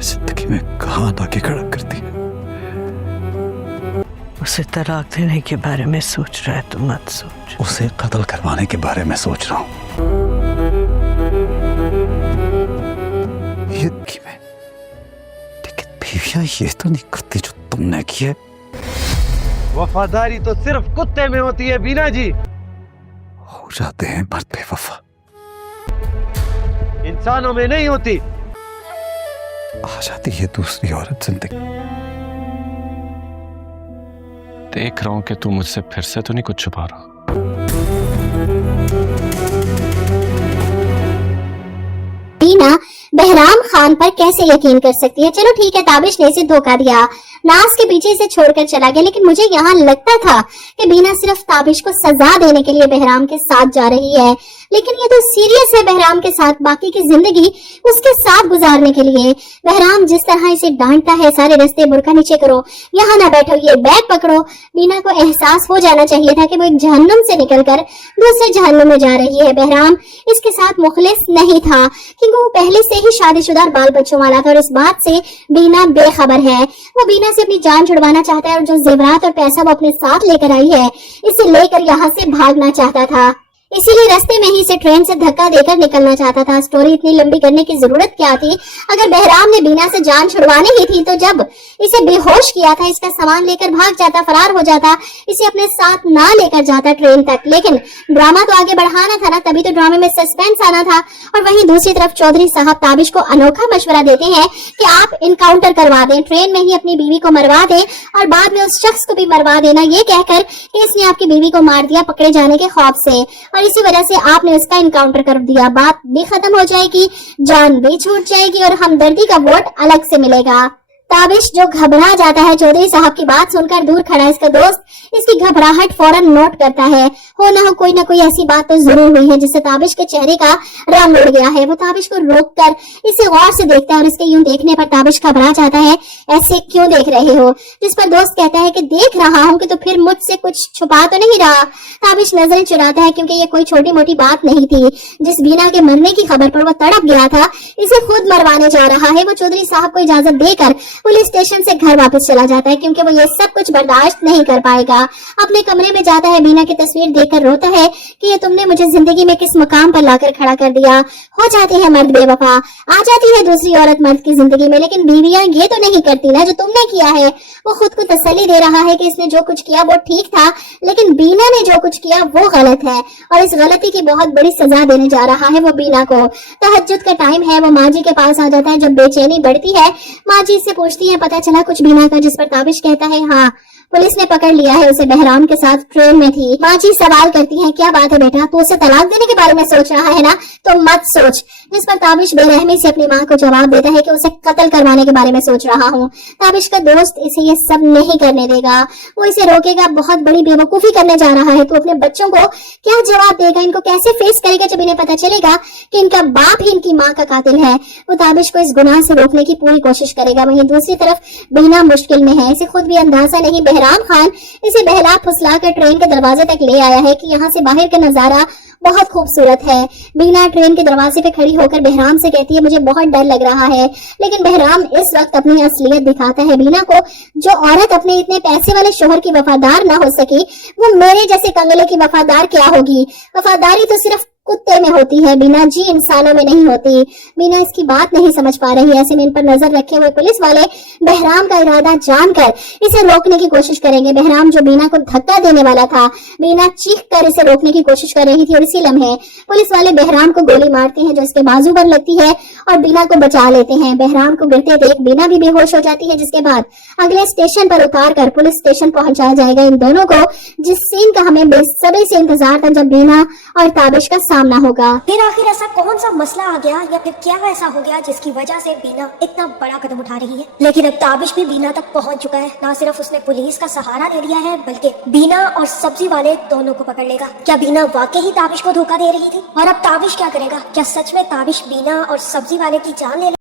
مجھے زندگی میں کہاں لا کے کھڑا کر دیا. اسے طلاق دینے کے بارے میں سوچ رہا ہے تو مت سوچ. اسے قتل کروانے کے بارے میں سوچ رہا ہوں. لیکن بیویاں یہ تو نہیں کرتی جو تم نے کی ہے. وفاداری تو صرف کتے میں ہوتی ہے بینا جی. ہو جاتے ہیں مرد بے وفا. انسانوں میں نہیں ہوتی. آ جاتی ہے دوسری عورت زندگی. دیکھ رہا ہوں کہ تو مجھ سے پھر سے تو نہیں کچھ چھپا رہا. بینا بہرام خان پر کیسے یقین کر سکتی ہے؟ چلو ٹھیک ہے، تابش نے اسے دھوکہ دیا، ناز کے پیچھے اسے چھوڑ کر چلا گیا، لیکن مجھے یہاں لگتا تھا کہ بینا صرف تابش کو سزا دینے کے لیے بہرام کے ساتھ جا رہی ہے، لیکن یہ تو سیریس ہے بہرام کے ساتھ باقی کی زندگی اس کے ساتھ گزارنے کے لیے. بہرام جس طرح اسے ڈانٹتا ہے، سارے رستے برقع نیچے کرو، یہاں نہ بیٹھو، یہ بیگ پکڑو. بینا کو احساس ہو جانا چاہیے تھا کہ وہ ایک جہنم سے نکل کر دوسرے جہنم میں جا رہی ہے. بہرام اس کے ساتھ مخلص نہیں تھا کیونکہ وہ پہلے سے ہی شادی شدہ بال بچوں والا تھا، اور اس بات سے بینا بے خبر ہے. وہ بینا سے اپنی جان چھڑوانا چاہتا ہے، اور جو زیورات اور پیسہ وہ اپنے ساتھ لے کر آئی ہے اسے لے کر یہاں سے بھاگنا چاہتا تھا. اسی لیے رستے میں ہی اسے ٹرین سے دھکا دے کر نکلنا چاہتا تھا. سٹوری اتنی لمبی کرنے کی ضرورت کیا تھی؟ اگر بہرام نے بینا سے جان چھڑوانی ہی تھی تو جب اسے بے ہوش کیا تھا، اس کا سامان لے کر بھاگ جاتا، فرار ہو جاتا، اسے اپنے ساتھ نہ لے کر جاتا ٹرین تک. لیکن ڈرامہ تو آگے بڑھانا تھا نا، تبھی تو ڈرامے میں سسپینس آنا تھا. اور وہیں دوسری طرف چودھری صاحب تابش کو انوکھا مشورہ دیتے ہیں کہ آپ انکاؤنٹر کروا دیں، ٹرین میں ہی اپنی بیوی کو مروا دیں اور بعد میں اس شخص کو بھی مروا دینا، یہ کہہ کر کہ اس نے آپ کی بیوی کو مار دیا پکڑے جانے کے خوف سے، اور اسی وجہ سے آپ نے اس کا انکاؤنٹر کر دیا. بات بھی ختم ہو جائے گی، جان بھی چھوٹ جائے گی، اور ہمدردی کا ووٹ الگ سے ملے گا. تابش جو گھبرا جاتا ہے چودھری صاحب کی بات سن کر، دور کھڑا اس کا دوست اس کی گھبراہٹ فوراً نوٹ کرتا ہے. ہو نہ ہو کوئی نہ کوئی ایسی بات تو ضرور ہوئی ہے جس سے تابش کے چہرے کا رنگ اڑ گیا ہے. وہ تابش کو روک کر اسے غور سے دیکھتا ہے، اور اس کے یوں دیکھنے پر تابش گھبرا جاتا ہے. ایسے کیوں دیکھ رہے ہو؟ جس پر دوست کہتا ہے کہ دیکھ رہا ہوں کہ تو پھر مجھ سے کچھ چھپا تو نہیں رہا. تابش نظریں چراتا ہے کیونکہ یہ کوئی چھوٹی موٹی بات نہیں تھی. جس بینا کے مرنے کی خبر پر وہ تڑپ گیا تھا اسے خود مروانے جا رہا ہے. وہ چودھری صاحب کو اجازت دے کر پولیس اسٹیشن سے گھر واپس چلا جاتا ہے کیونکہ وہ یہ سب کچھ برداشت نہیں کر پائے گا. اپنے کمرے میں جاتا ہے، بینا کی تصویر دیکھ کر روتا ہے کہ یہ تم نے مجھے زندگی میں کس مقام پر لا کر کھڑا کر دیا. ہو جاتی ہے مرد بے وفا، آ جاتی ہے دوسری عورت مرد کی زندگی میں، لیکن بیویاں یہ تو نہیں کرتی نا جو تم نے کیا ہے. وہ خود کو تسلی دے رہا ہے کہ اس نے جو کچھ کیا وہ ٹھیک تھا، لیکن بینا نے جو کچھ کیا وہ غلط ہے، اور اس غلطی کی بہت بڑی سزا دینے جا رہا ہے وہ بینا کو. تہجد کا ٹائم ہے، وہ ماں جی کے پاس آ جاتا ہے. جب بے چینی بڑھتی ہے ماں جی سے پوچھتی ہے پتہ چلا کچھ بینا کا؟ جس پر تابش کہتا ہے ہاں پولیس نے پکڑ لیا ہے اسے، بہرام کے ساتھ ٹرین میں تھی. ماں جی سوال کرتی ہیں کیا بات ہے بیٹا، تو اسے طلاق دینے کے بارے میں سوچ رہا ہے نا، تو مت سوچ. جس پر تابش بے رحمی سے اپنی ماں کو جواب دیتا ہے کہ اسے قتل کروانے کے بارے میں سوچ رہا ہوں. تابش کا دوست اسے یہ سب نہیں کرنے دے گا، وہ اسے روکے گا. بہت بڑی بے وقوفی کرنے جا رہا ہے. تو اپنے بچوں کو کیا جواب دے گا، ان کو کیسے فیس کرے گا جب انہیں پتہ چلے گا کہ ان کا باپ ہی ان کی ماں کا قاتل ہے. وہ تابش کو اس گناہ سے روکنے کی پوری کوشش کرے گا. وہیں دوسری طرف بینا مشکل میں ہے. اسے خود بھی اندازہ نہیں بہرام خان اسے بہلا پھسلا کر ٹرین کے دروازے تک لے آیا ہے کہ یہاں سے باہر کا نظارہ بہت خوبصورت ہے. بینا ٹرین کے دروازے پہ کھڑی ہو کر بہرام سے کہتی ہے مجھے بہت ڈر لگ رہا ہے، لیکن بہرام اس وقت اپنی اصلیت دکھاتا ہے بینا کو. جو عورت اپنے اتنے پیسے والے شوہر کی وفادار نہ ہو سکی، وہ میرے جیسے کنگلے کی وفادار کیا ہوگی؟ وفاداری تو صرف کتے میں ہوتی ہے بینا جی، انسانوں میں نہیں ہوتی. بینا اس کی بات نہیں سمجھ پا رہی. ایسے میں ان پر نظر رکھے ہوئے پولیس والے بہرام کا ارادہ جان کر اسے روکنے کی کوشش کریں گے. بہرام جو بینا کو دھکا دینے والا تھا، بینا چیخ کر اسے روکنے کی کوشش کر رہی تھی، اور اسی لمحے پولیس والے بہرام کو گولی مارتے ہیں جو اس کے بازو پر لگتی ہے اور بینا کو بچا لیتے ہیں. بہرام کو گرتے دیکھ بینا بھی بے ہوش ہو جاتی ہے، جس کے بعد اگلے اسٹیشن پر اتار کر پولیس اسٹیشن پہنچایا جائے گا ان دونوں کو. جس سین کا ہمیں بے صبری سے انتظار تھا جب بینا اور تابش کا سامنا ہوگا. پھر آخر ایسا کون سا مسئلہ آ گیا یا پھر کیا ایسا ہو گیا جس کی وجہ سے بینا اتنا بڑا قدم اٹھا رہی ہے؟ لیکن اب تابش بھی بینا تک پہنچ چکا ہے. نہ صرف اس نے پولیس کا سہارا لے لیا ہے بلکہ بینا اور سبزی والے دونوں کو پکڑ لے گا. کیا بینا واقعی تابش کو دھوکہ دے رہی تھی؟ اور اب تابش کیا کرے گا؟ کیا سچ میں تابش بینا اور سبزی والے کی جان لے